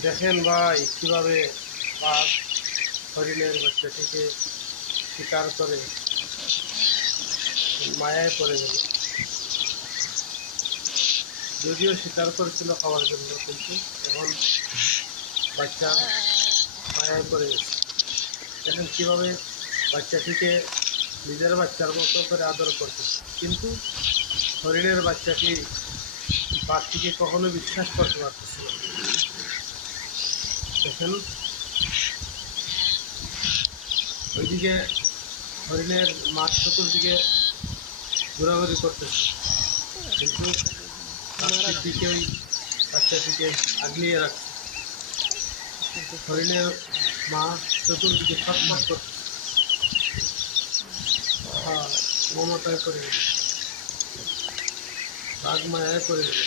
দেখেন ভাই কিভাবে বাঘ হরিণের বাচ্চাটিকে শিকার করে মায়ায় পড়ে গেল। যদিও শিকার করেছিল খাওয়ার জন্য, কিন্তু এখন বাচ্চার মায়ায় পড়ে গেছে। দেখেন কিভাবে বাচ্চাটিকে নিজের বাচ্চার মতো করে আদর করতে, কিন্তু হরিণের বাচ্চাটি বাঘটিকে কখনো বিশ্বাস করতে পারতেছিল না। দেখেন ওইদিকে হরিণের মাঠ চতুর্দিকে ঘোরাঘুরি করতেছে, কিন্তু বাঘটির দিকে ওই বাচ্চাটিকে আগলিয়ে রাখছে। হরিণের মা চতুর্দিকে ছটফট করতেছে। হ্যাঁ, মমতায় করে গেল, বাঘ মায়ায় করে গেল।